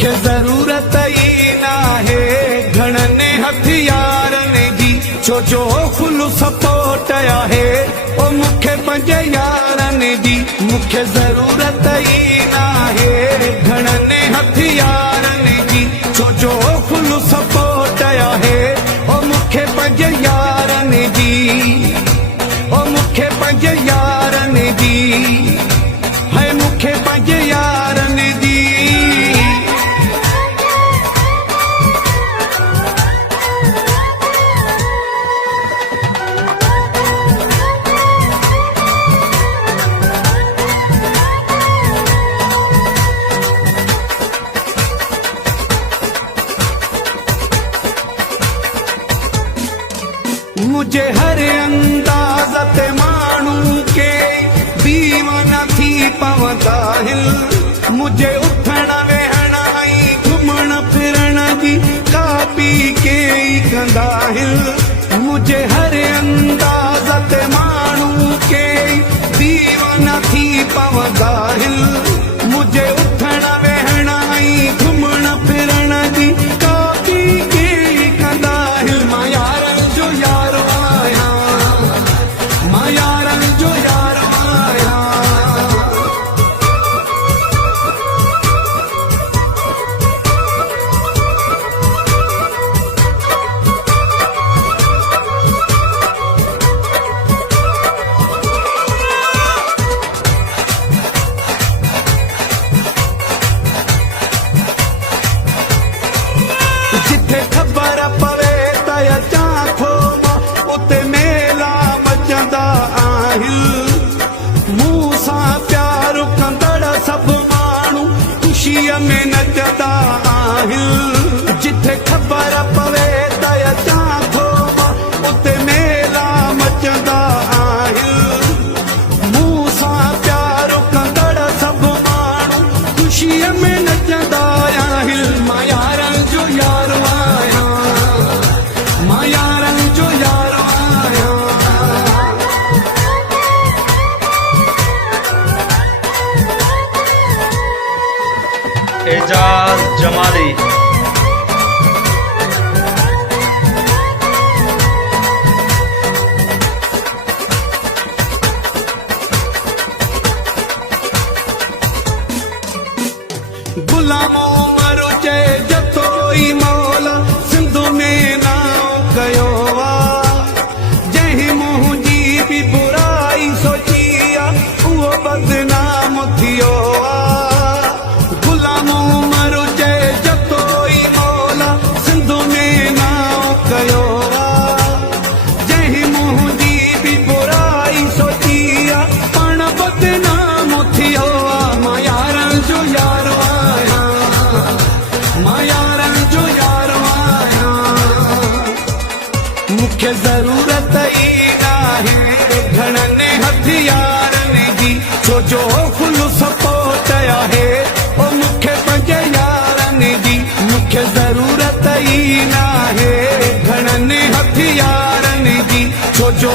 मुख्य जरूरत ही ना है घणने हथियारनि जी, छो जो फुल सपोर्ट आहे ओ मुख्य पंज यारनि जी। मुख्य जरूरत ही ना है घणने हथियारनि जी, छो जो फुल सपोर्ट आहे ओ मुख्य पंज यारनि जी, ओ मुख्य पंज यारनि जी, है मुख्य पंज यारनि जी। मुझे हर अंदाज़ ते माण्हू के दीवाना थी पवंदा हिल, मुझे उथण वेहण ऐं घुमण फिरण जी कापी के ई कंदा हिल। मुझे हर अंदाज़ ते माण्हू के दीवाना थी पवंदा हिल, मुझे उथण वेहण ऐं घुमण फिरण जी कापी के ई कंदा हिल। मां यारनि जो यारो आहियां, मां यारनि जो यारो आहियां। जिथे खबर पवे त अचां थो उते मेला मचंदा आहिनि, मूं सां प्यार कंदड़ सभु माण्हू ख़ुशीअ में नचंदा आहिनि। जिथे खबर पवे त अचां थो उते मेला मचंदा आहिनि, मूं सां प्यार कंदड़ सभु माण्हू ख़ुशीअ में नचंदा आहिनि। मां यारनि जो यारो आहियां, मां यारनि जो यारो आहियां। एजाज जमाली। गुलामो मरो चए जतो ई मौला सिंध में नाव कयो आ, जंहिं मुंहिंजी बि बुराई सोची आ उहो बदनाम थियो आ। गुलामो मरो चए जतो ई मौला सिंध में नाव कयो आ, जंहिं मुंहिंजी बि बुराई सोची आ पाण बदनाम थियो आ। मां यारनि जो यारो आहियां, मां यारनि जो यारो आहियां। मुख्य जरूरत ई नाहे घणनि हथियारनि जी, छो जो फुल सपोर्ट आहे ओ मुख्य पंज यारनि जी। मुख्य जरूरत ई नाहे घणनि हथियारनि जी, छो जो